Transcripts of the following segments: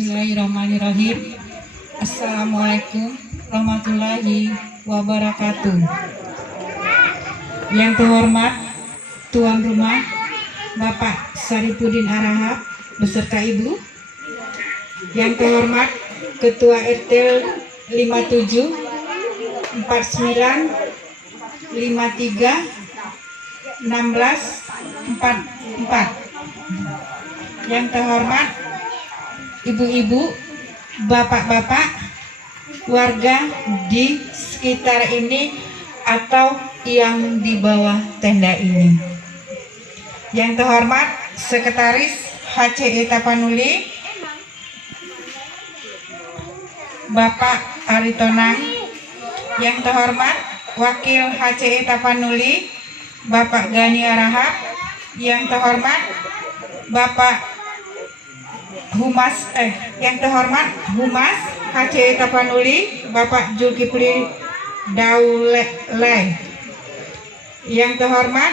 Bismillahirrahmanirrahim. Assalamualaikum warahmatullahi wabarakatuh. Yang terhormat Tuan Rumah Bapak Saripudin Arahap beserta Ibu. Yang terhormat Ketua RT 57 49 53 16 44. Yang terhormat ibu-ibu, bapak-bapak, warga di sekitar ini atau yang di bawah tenda ini. Yang terhormat Sekretaris HCE Tapanuli, Bapak Aritonang. Yang terhormat Wakil HCE Tapanuli, Bapak Gani Arahap. Yang terhormat Bapak yang terhormat Humas HCE Tapanuli, Bapak Zulkifli Daulay. Yang terhormat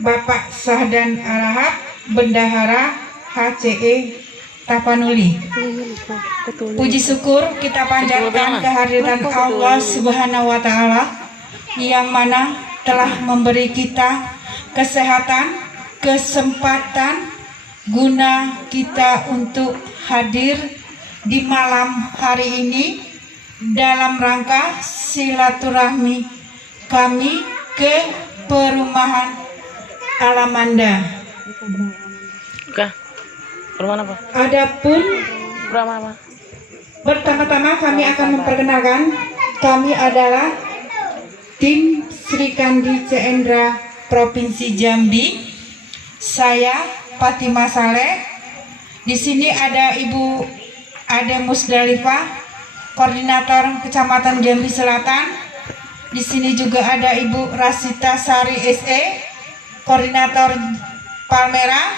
Bapak Sahdan Arahap, Bendahara HCE Tapanuli. Puji syukur kita panjatkan kehadiran Allah Subhanahu wa Ta'ala yang mana telah memberi kita kesehatan, kesempatan guna kita untuk hadir di malam hari ini dalam rangka silaturahmi kami ke perumahan Alamanda. Oke, perumahan apa? Adapun pertama-tama kami akan memperkenalkan, kami adalah tim Sri Kandi Ceendra Provinsi Jambi. Saya Fatimah Saleh. Di sini ada Ibu Ade Musdalifah, Koordinator Kecamatan Jambi Selatan. Di sini juga ada Ibu Rasita Sari SE, Koordinator Palmerah.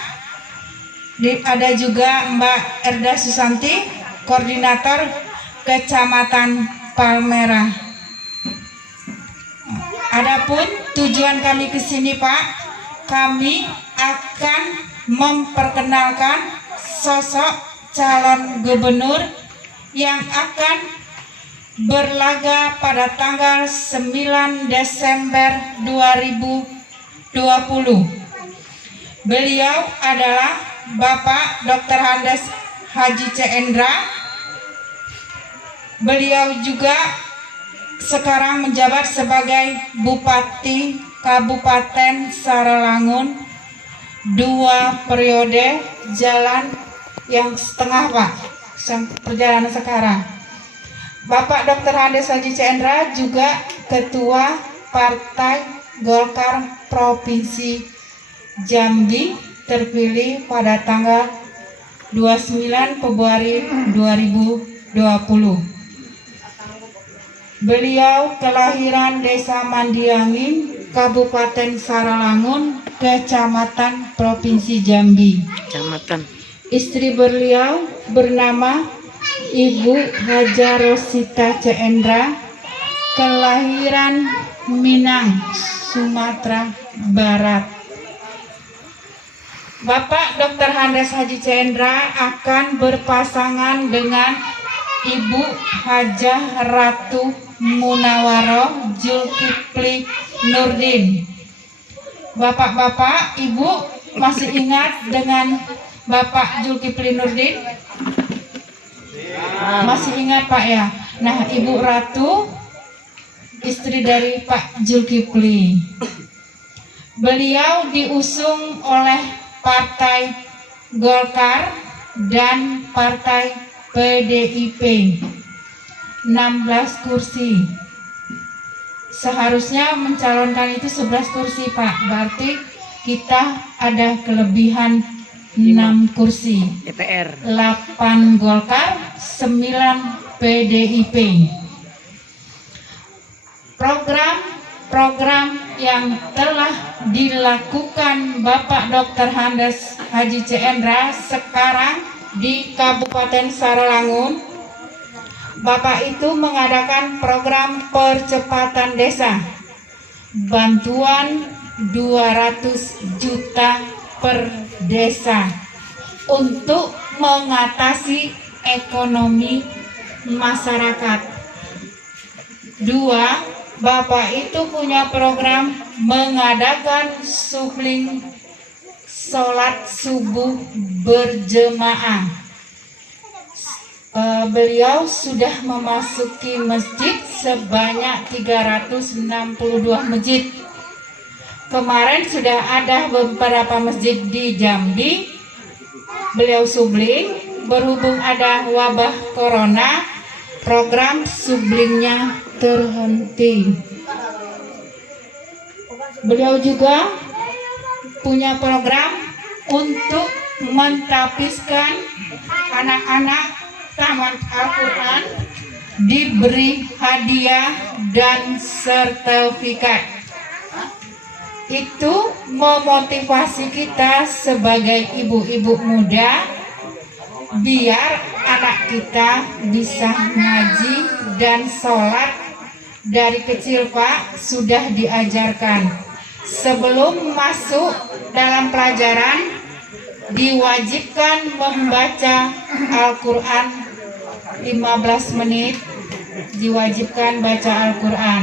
Ada juga Mbak Erda Susanti, Koordinator Kecamatan Palmerah. Adapun tujuan kami ke sini, Pak, kami akan memperkenalkan sosok calon gubernur yang akan berlaga pada tanggal 9 Desember 2020. Beliau adalah Bapak Dr. Handes Haji Ceendra. Beliau juga sekarang menjabat sebagai Bupati Kabupaten Saralangun 2 periode, jalan yang setengah, Pak, perjalanan sekarang. Bapak Dr. Handes Haji Ceendra juga Ketua Partai Golkar Provinsi Jambi, terpilih pada tanggal 29 Februari 2020. Beliau kelahiran Desa Mandiangin, Kabupaten Saralangun, Kecamatan Provinsi Jambi. Kecamatan. Istri beliau bernama Ibu Haja Rosita Ceendra, kelahiran Minang, Sumatera Barat. Bapak Dr. Handes Haji Ceendra akan berpasangan dengan Ibu Hajah Ratu Munawaroh Zulkifli Nurdin. Bapak-bapak, Ibu masih ingat dengan Bapak Zulkifli Nurdin? Masih ingat, Pak, ya? Nah, Ibu Ratu istri dari Pak Zulkifli. Beliau diusung oleh Partai Golkar dan Partai PDIP, 16 kursi. Seharusnya mencalonkan itu 11 kursi, Pak. Berarti kita ada kelebihan 6 kursi. DPR 8 Golkar, 9 PDIP. Program yang telah dilakukan Bapak Dr. Handes Haji Ceendra sekarang di Kabupaten Saralangun, Bapak itu mengadakan program percepatan desa, bantuan 200 juta per desa. untuk mengatasi ekonomi masyarakat. 2, Bapak itu punya program mengadakan supling sholat subuh berjemaah. Beliau sudah memasuki masjid sebanyak 362 masjid. Kemarin sudah ada beberapa masjid di Jambi. Beliau subling, berhubung ada wabah corona, program sublingnya terhenti. Beliau juga punya program untuk mentapiskan anak-anak taman Al-Quran, diberi hadiah dan sertifikat. Itu memotivasi kita sebagai ibu-ibu muda biar anak kita bisa ngaji dan sholat dari kecil, Pak, sudah diajarkan. Sebelum masuk dalam pelajaran diwajibkan membaca Al-Quran 15 menit, diwajibkan baca Al-Quran.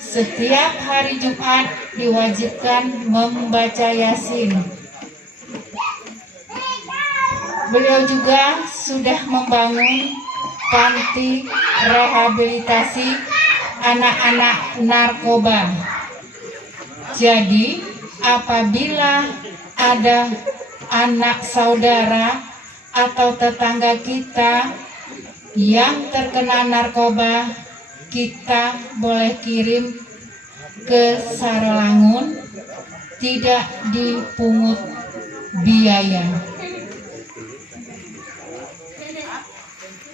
Setiap hari Jumat diwajibkan membaca Yasin. Beliau juga sudah membangun panti rehabilitasi anak-anak narkoba. Jadi apabila ada anak saudara atau tetangga kita yang terkena narkoba, kita boleh kirim ke Saralangun, tidak dipungut biaya.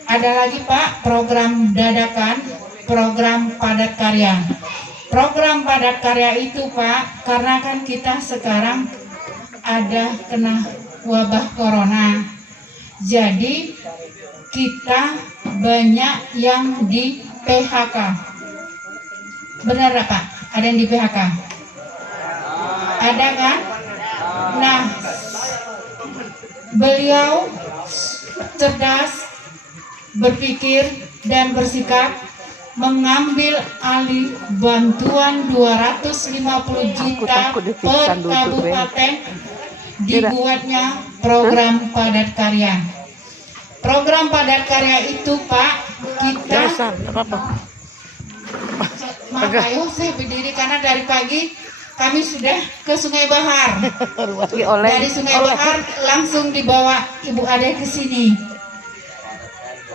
Ada lagi, Pak, program dadakan, program padat karya. Program padat karya itu, Pak, karena kan kita sekarang ada kena wabah corona, jadi kita banyak yang di PHK. Benar Pak? Ada yang di PHK? Ada kan? Nah, beliau cerdas, berpikir dan bersikap mengambil alih bantuan 250 juta per kabupaten, dibuatnya program padat karya. Program padat karya itu, Pak, kita makanya saya berdiri karena dari pagi kami sudah ke Sungai Bahar. Dari Sungai Bahar langsung dibawa Ibu Ade ke sini.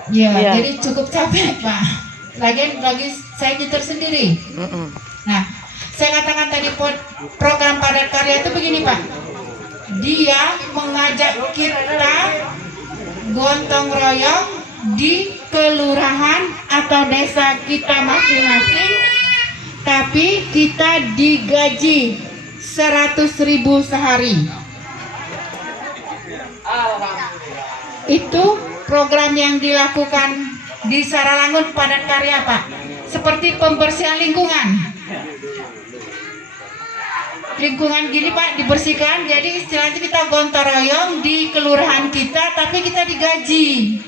Ya, jadi cukup capek, Pak. Lagi saya nyetir sendiri. Nah, saya katakan tadi program padat karya itu begini, Pak. Dia mengajak kita gotong royong di kelurahan atau desa kita masing-masing, tapi kita digaji 100.000 sehari. Itu program yang dilakukan di Saralangun padat karya, Pak. Seperti pembersihan lingkungan. Lingkungan gini, Pak, dibersihkan. Jadi istilahnya kita gotong royong di kelurahan kita, tapi kita digaji.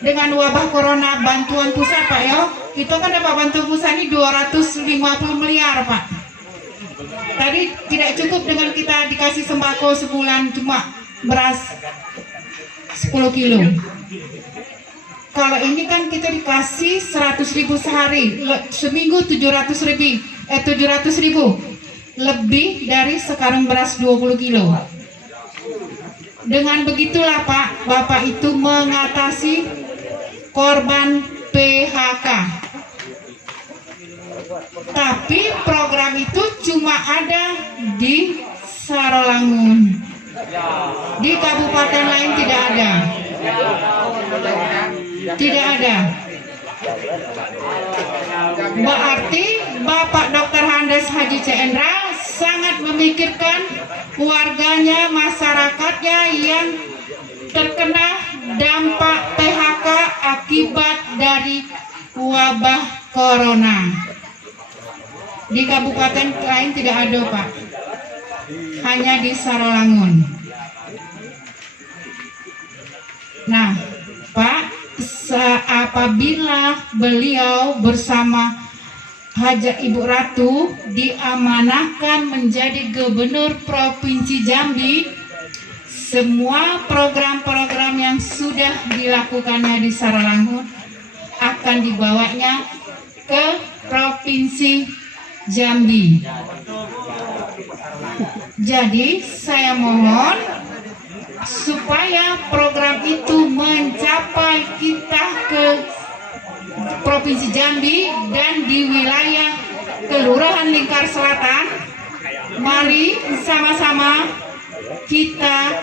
Dengan wabah corona, bantuan pusat, Pak, ya. Kita kan dapat bantuan pusat ini 250 miliar, Pak. Tadi tidak cukup dengan kita dikasih sembako sebulan cuma beras 10 kilo. Kalau ini kan kita dikasih 100.000 sehari, seminggu 700.000. Lebih dari sekarang beras 20 kilo. Dengan begitulah, Pak, Bapak itu mengatasi korban PHK. Tapi program itu cuma ada di Saralangun. Di kabupaten lain tidak ada. Tidak ada. Berarti Bapak Dr. Handes Haji C. Endra sangat memikirkan warganya, masyarakatnya yang terkena dampak PHK akibat dari wabah corona. Di kabupaten lain tidak ada, Pak. Hanya di Saralangun. apabila beliau bersama Haja Ibu Ratu diamanahkan menjadi Gubernur Provinsi Jambi, semua program-program yang sudah dilakukannya di Saralangun akan dibawanya ke Provinsi Jambi. Jadi saya mohon supaya program itu mencapai kita ke Provinsi Jambi dan di wilayah Kelurahan Lingkar Selatan. Mari sama-sama kita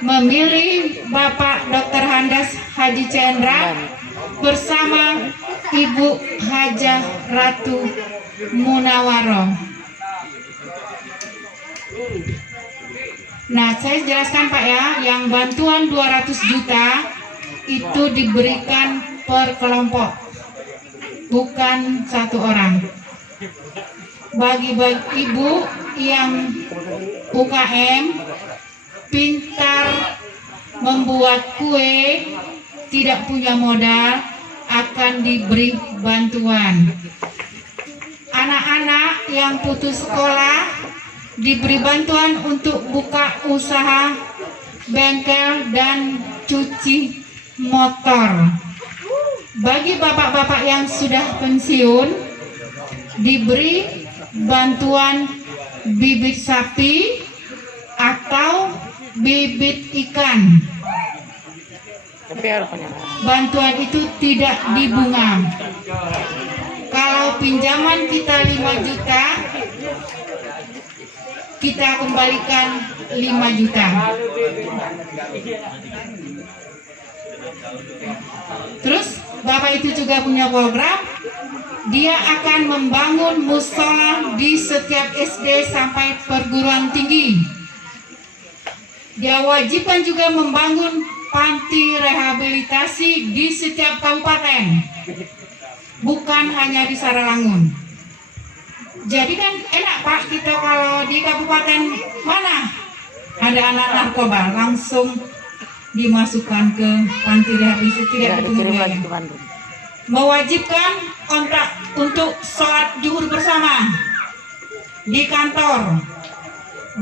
memilih Bapak Dr. Handas Haji Cendra bersama Ibu Hajah Ratu Munawaroh. Nah, saya jelaskan Pak ya, yang bantuan 200 juta itu diberikan per kelompok, bukan satu orang. Bagi ibu yang UKM, pintar membuat kue, tidak punya modal, akan diberi bantuan. Anak-anak yang putus sekolah diberi bantuan untuk buka usaha bengkel dan cuci motor. Bagi bapak-bapak yang sudah pensiun diberi bantuan bibit sapi atau bibit ikan. Bantuan itu tidak dibunga. Kalau pinjaman kita 5 juta, kita kembalikan 5 juta. Terus Bapak itu juga punya program, dia akan membangun musola di setiap SD sampai perguruan tinggi. Dia wajibkan juga membangun panti rehabilitasi di setiap kabupaten, bukan hanya di Saralangun. Jadi kan enak Pak, kita kalau di kabupaten mana ada anak narkoba langsung dimasukkan ke panti rehabilitasi, tidak dipungut biaya. Mewajibkan untuk sholat zuhur bersama di kantor,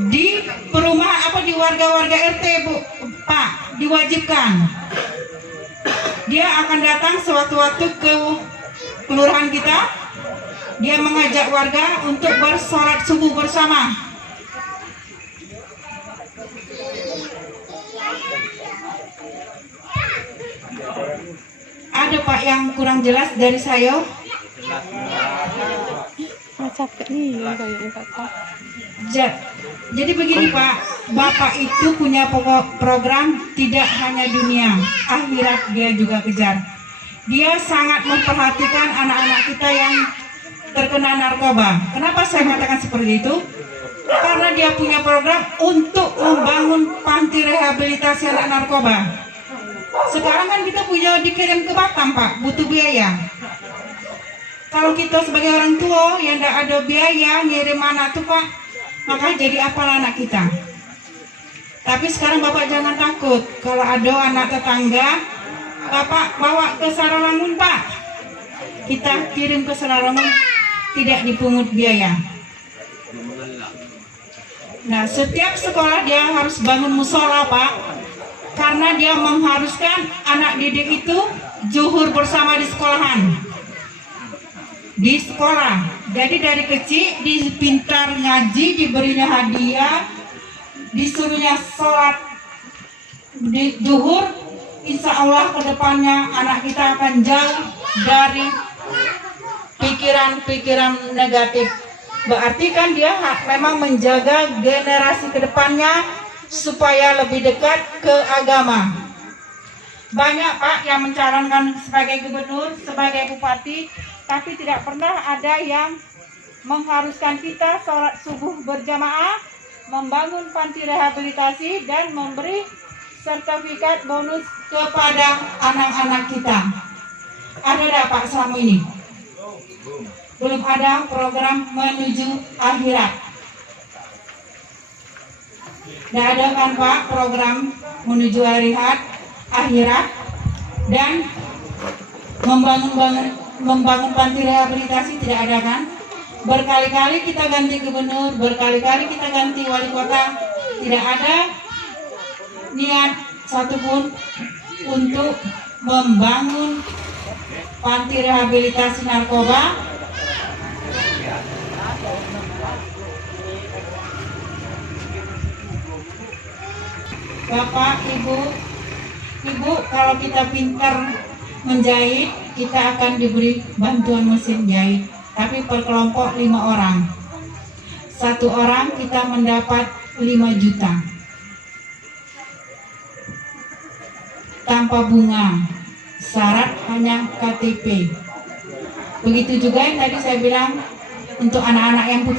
di perumahan di warga-warga RT Bu Pak, diwajibkan. Dia akan datang sewaktu-waktu ke kelurahan kita, dia mengajak warga untuk bersolat subuh bersama. Ada Pak yang kurang jelas dari saya? Jadi begini Pak, Bapak itu punya program tidak hanya dunia, akhirat dia juga kejar. Dia sangat memperhatikan anak-anak kita yang terkena narkoba. Kenapa saya mengatakan seperti itu? Karena dia punya program untuk membangun panti rehabilitasi anak narkoba. Sekarang kan kita punya dikirim ke Batam Pak, butuh biaya. Kalau kita sebagai orang tua yang tidak ada biaya ngirim anak tuh Pak, maka jadi apalah anak kita. Tapi sekarang Bapak jangan takut, kalau ada anak tetangga, Bapak bawa ke Saralangun Pak, kita kirim ke Saralangun, tidak dipungut biaya. Nah, setiap sekolah dia harus bangun musola Pak, karena dia mengharuskan anak didik itu zuhur bersama di sekolahan. Di sekolah, jadi dari kecil dipintar ngaji, diberinya hadiah, disuruhnya sholat di zuhur. Insya Allah kedepannya anak kita akan jauh dari pikiran-pikiran negatif. Berarti kan dia memang menjaga generasi kedepannya supaya lebih dekat ke agama. Banyak Pak yang mencalonkan sebagai gubernur, sebagai bupati, tapi tidak pernah ada yang mengharuskan kita sholat subuh berjamaah, membangun panti rehabilitasi, dan memberi sertifikat bonus kepada anak-anak kita. Ada tidak Pak selama ini? Belum ada program menuju akhirat. Tidak ada kan Pak program menuju akhirat, dan membangun panti rehabilitasi tidak ada kan? Berkali-kali kita ganti gubernur, berkali-kali kita ganti wali kota, tidak ada niat satupun untuk membangun panti rehabilitasi narkoba. Bapak, Ibu, kalau kita pintar menjahit, kita akan diberi bantuan mesin jahit. Tapi per kelompok 5 orang. 1 orang kita mendapat 5 juta. Tanpa bunga. Syarat hanya KTP. Begitu juga yang tadi saya bilang untuk anak-anak yang putus